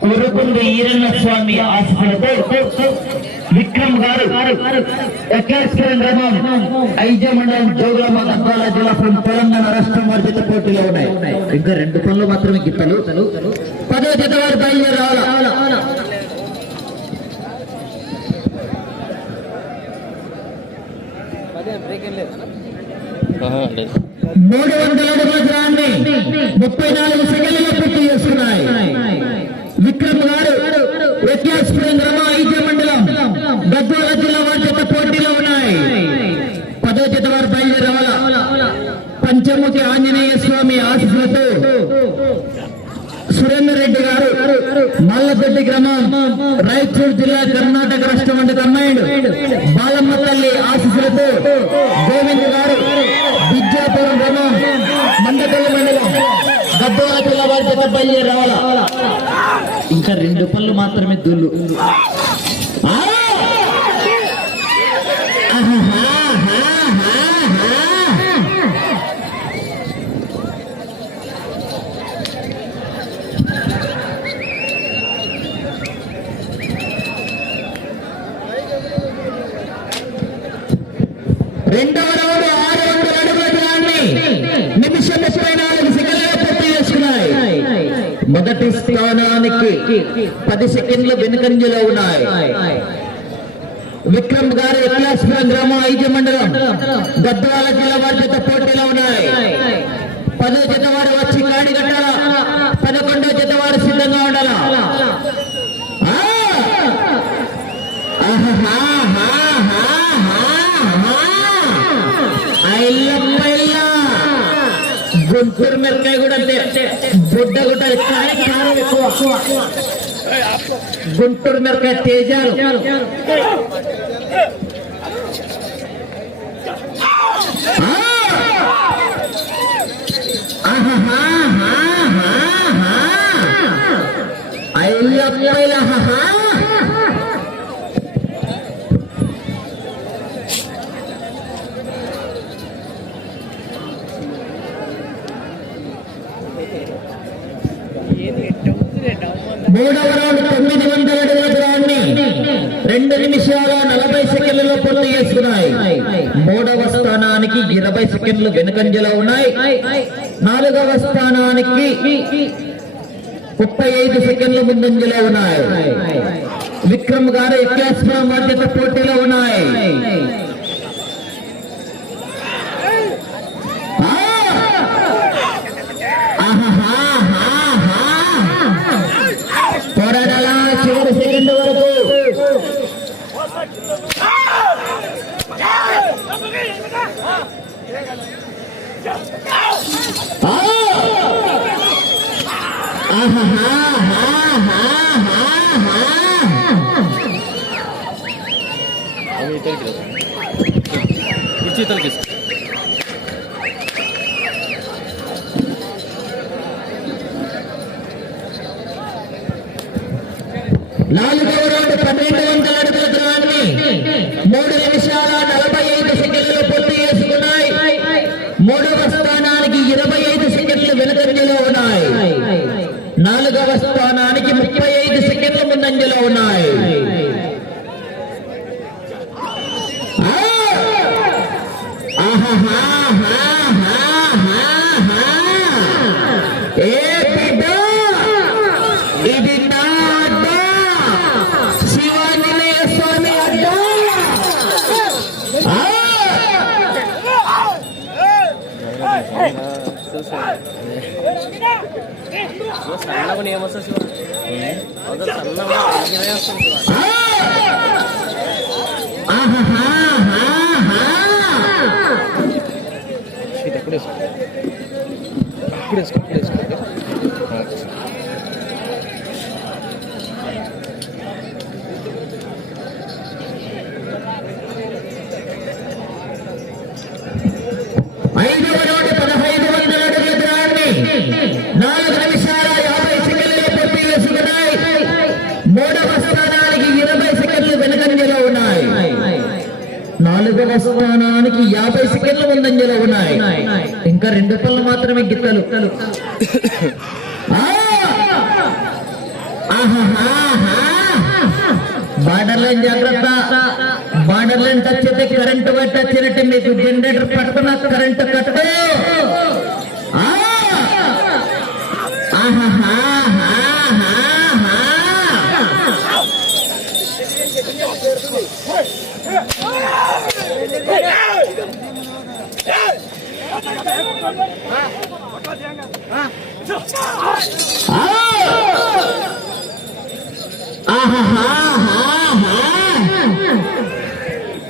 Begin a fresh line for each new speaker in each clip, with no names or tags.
పంచముఖి ఈరన్న స్వామి విక్రమ్ గారు ఎక్కేశ్వరం గ్రామం ఐజ మండలం జోగులమ్మ గద్వాల జిల్లా తెలంగాణ రాష్ట్రం వారి జత పోటీలో ఉన్నాయి. ఇంకా రెండు పనులు మాత్రమే గిత్తలు. పదో జత వారు బయలుదేరి రావాలా మూడు వందల అడుగుల దూరాన్ని ముప్పై నాలుగు సెకండ్లలో పూర్తి చేస్తున్నాయి విక్రమ్ గారు వ్యత్యాసపురం గ్రామ ఐద్య మండలం గద్వాల జిల్లా వారి పోటీలో ఉన్నాయి. పదో జత వారు బయలుదేరి పంచముఖి ఆంజనేయ స్వామి ఆశీస్సులతో సురేందర్ రెడ్డి గారు మల్లదొడ్డి గ్రామం రాయచూరు జిల్లా కర్ణాటక రాష్ట్రం వంటి తమ్మాయిడు బాలమ్మ తల్లి ఆశీస్సులతో గోవింద్ గారు ఇంకా రెండు పళ్ళు మాత్రమే దుల్లు. ఆ! రెండవ రౌండ్ ఆరు వందల అడుగుల దూరాన్ని నిమిషం ముప్పై నాలుగు సెకండ్లలో పూర్తి చేసుకున్నాయి మొదటి స్థానానికి పది సెకండ్లు వెనుకంజలో ఉన్నాయి. విక్రమ్ గారు ఎక్లాస్పురం గ్రామం ఐదు మండలం. గద్వాల జిల్లా వారి చేత పోటీలో ఉన్నాయి. పదో జత వారు వచ్చి కాడి కట్టాల? పదకొండో జత వారు సిద్ధంగా ఉండాల? గుంటూరు మిరకాయ కూడా అంతే. బుడ్డ కూడా కానీ ఎక్కువ. గుంటూరు మిరకాయ తేజాలు. ఆ! ఆహాహాహాహాహా. అయ్యప్పయ్యలహాహా. మూడవ రౌండ్ తొమ్మిది వందల అడుగుల దూరాన్ని రెండు నిమిషాల నలభై సెకండ్లలో పూర్తి చేసుకున్నాయి మూడవ స్థానానికి ఇరవై వెనుకంజలో ఉన్నాయి నాలుగవ స్థానానికి ముప్పై ఐదు సెకండ్లు ముందంజలో ఉన్నాయి విక్రమ్ గారు ఎక్యాస్పురం మధ్యత పోటీలో ఉన్నాయి ఆ! పోరాడాలా చివరి సెకండ్ వరకు ఆ! ఆహాహాహాహాహా.
కుర్చీ తలకేసి సన్నగా ఏమొస్తా శివ సన్నగా వస్తుంది శివ
ఆ! ఆహాహాహాహా.
ఇది ఎప్పుడు వేసుకో ఇప్పుడు వేసుకో ఇప్పుడు వేసుకో
ఐదవ రౌండ్ పదహైదు వందల అడుగుల దూరాన్ని నాలుగు నిమిషాల యాభై సెకండ్లు పూర్తి చేసుకున్నాయి మూడవ స్థానానికి ఇరవై సెకండ్లు వెనుకంజలో ఉన్నాయి నాలుగవ స్థానానికి యాభై సెకండ్లు ముందంజలో ఉన్నాయి. ఇంకా రెండు పనులు మాత్రమే గిత్తలు. ఆ! బార్డర్ లైన్ జాగ్రత్త. బార్డర్ లైన్ టచ్ అయితే కరెంట్ వైట్ వచ్చినట్టు మీకు జనరేటర్ పట్టుకున్న కరెంట్ కట్టు ఆ!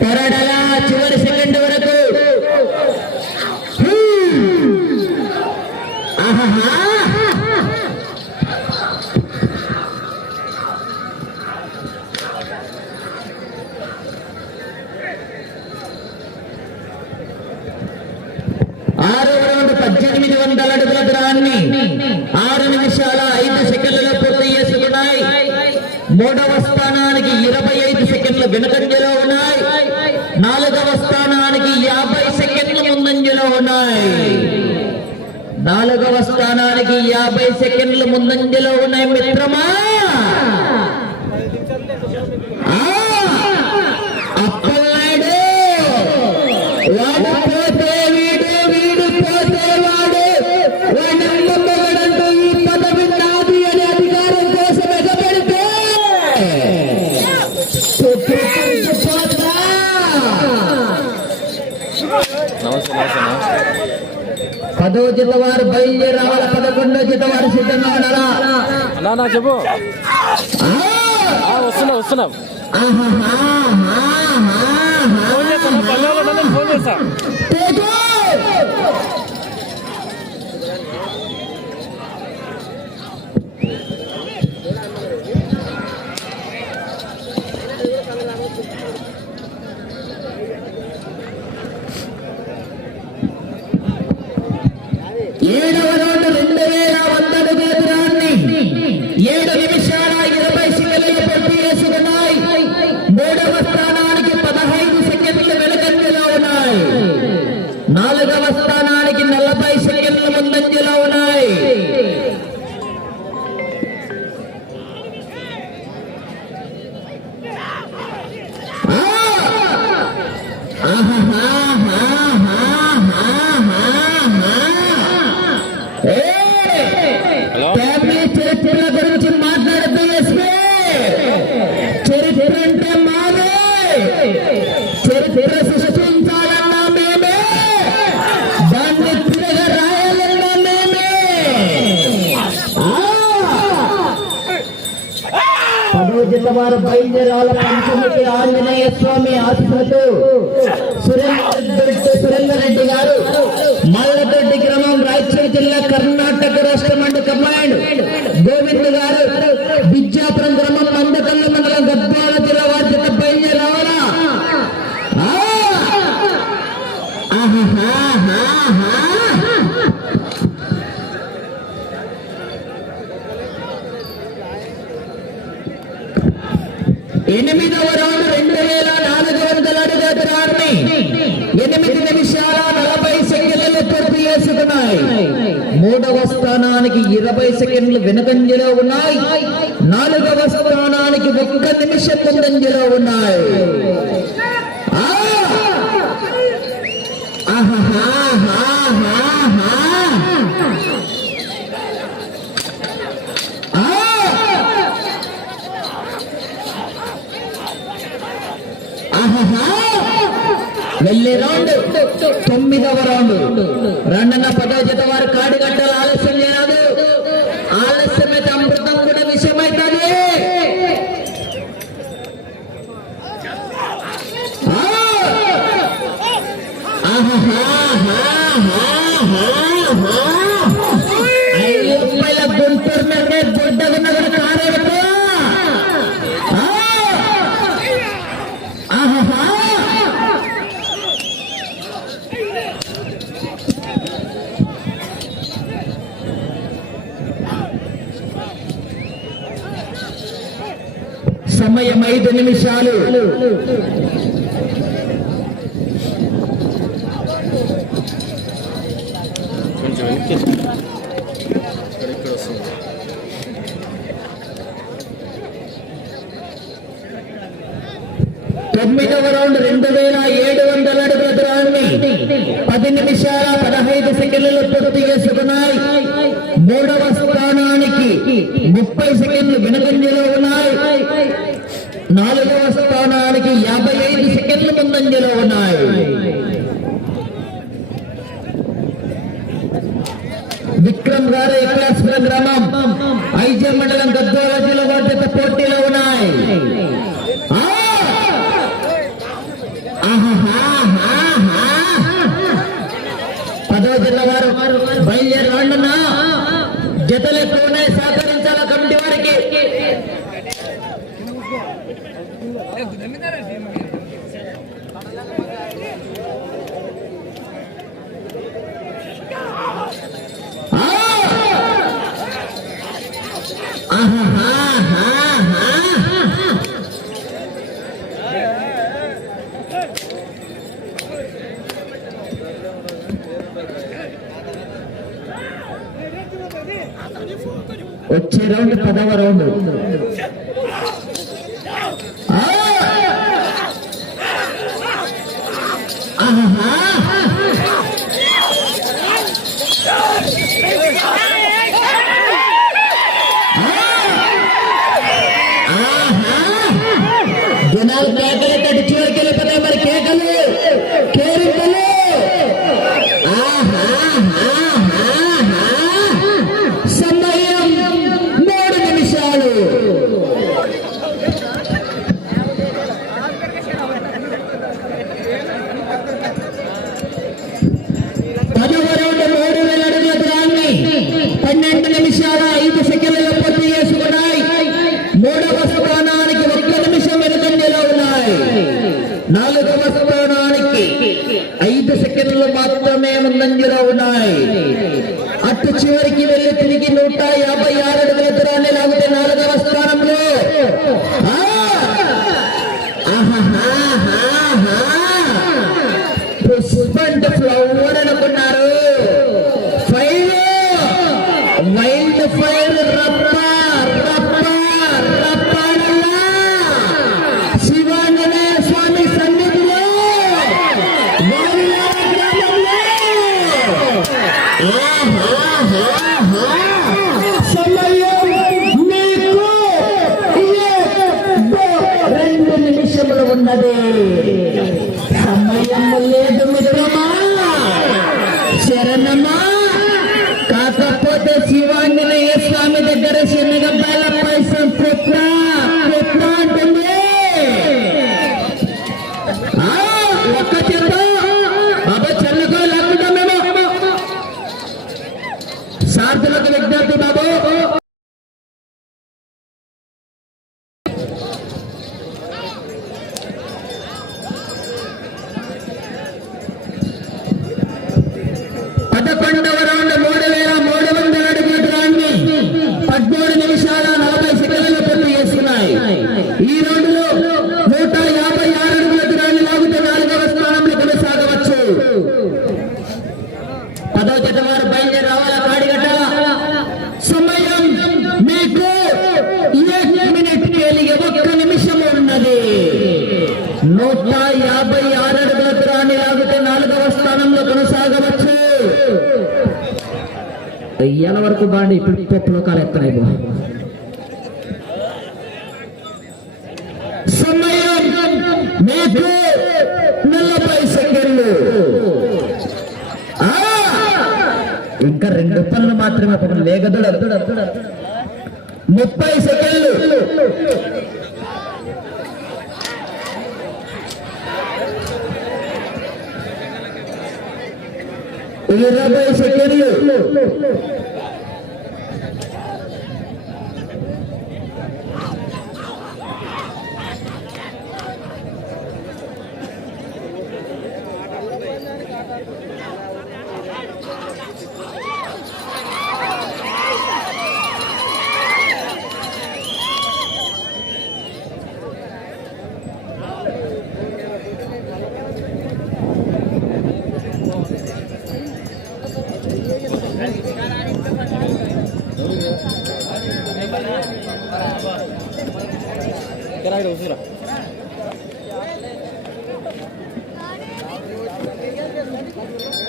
పెరడల చివరి సెకండ్ వరకు ఆహాహా. ఆరవ రౌండ్ పద్దెనిమిది వందల అడుగుల దూరాన్ని ఆరు నిమిషాల ఐదు సెకండ్లలో పూర్తి చేసుకున్నాయి మూడవ స్థానానికి ఇరవై ఐదు సెకండ్లు వెనుకంజలో ఉన్నాయి నాలుగవ స్థానానికి యాభై సెకండ్లు ముందంజలో ఉన్నాయి. నాలుగవ స్థానానికి యాభై సెకండ్లు ముందంజలో ఉన్నాయి మిత్రమా? పదో జత వారు బయలుదేరి రావాలి. పదకొండో జత వారు సిద్ధంగా
నా చెప్పు. వస్తున్నా వస్తున్నా. ఫోన్ చేస్తాను ఫోన్ చేస్తా
బయలుదేరాల పంచమికి ఆంజనేయ స్వామి ఆశీస్సులతో సురేందర్ సురేందర్ రెడ్డి గారు మల్లదొడ్డి గ్రామం రాయచూరు జిల్లా కర్ణాటక రాష్ట్ర అండ్ కమాండ్ గోవింద్ గారు విద్యాపురం గ్రామం మందకల్లు మండలం గద్వాల జిల్లా వారి చేత బయలుదేరావాలా ఆ! ఎనిమిదవ రౌండ్ రెండు వేల నాలుగు వందల అడుగుల దూరాన్ని ఎనిమిది నిమిషాల నలభై సెకండ్లు పూర్తి చేసుకున్నాయి. మూడవ స్థానానికి ఇరవై సెకండ్లు వెనుకంజలో ఉన్నాయి. నాలుగవ స్థానానికి ఒక్క నిమిషం ముందంజలో ఉన్నాయి. ఆహా వెళ్ళే రౌండ్ తొమ్మిదవ రౌండ్. ఐదు నిమిషాలు. తొమ్మిదవ రౌండ్ రెండు వేల ఏడు వందల అడుగుల దూరాన్ని పది నిమిషాల పదహైదు సెకండ్లు పూర్తి చేసుకున్నాయి. మూడవ స్థానానికి ముప్పై సెకండ్లు వినగంజలో నాలుగవ స్థానానికి యాభై ఐదు సెకండ్ల ముందంజలో ఉన్నాయి. విక్రమ్ గారు ఎక్కడ గ్రామం ఐజే మండలం గద్దోల జిల్లా పోటీలో ఉన్నాయి. పదవ జిల్లా వారు బయలుదేరి జతలు ఎక్కువ ఉన్నాయి. వచ్చే రౌండ్ పదవ రౌండ్ ఆహా vamos, vem, vem. నిమిషం ఇంకా రెండు పనులు మాత్రమే పక్కన లేగదుడు. ముప్పై సెకండ్లు. ఇరవై సెకండ్లు.
వస్తుంది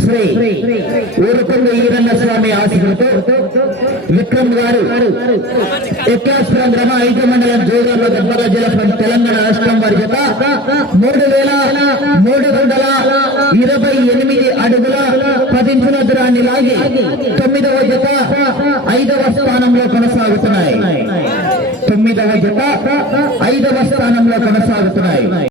శ్రీ ఊరుకొండ ఈరన్న స్వామి ఆశీస్సులతో విక్రమ్ గారు ఎక్కాస్పురం గ్రామ ఐదు మండలం జోగార్ల దెబ్బగా జిల్లా తెలంగాణ రాష్ట్రం వారి చేత మూడు వేల మూడు వందల ఇరవై ఎనిమిది అడుగుల పదించుల దూరాన్ని లాగి తొమ్మిదవ జత ఐదవ స్థానంలో కొనసాగుతున్నాయి. తొమ్మిదవ జత ఐదవ స్థానంలో కొనసాగుతున్నాయి.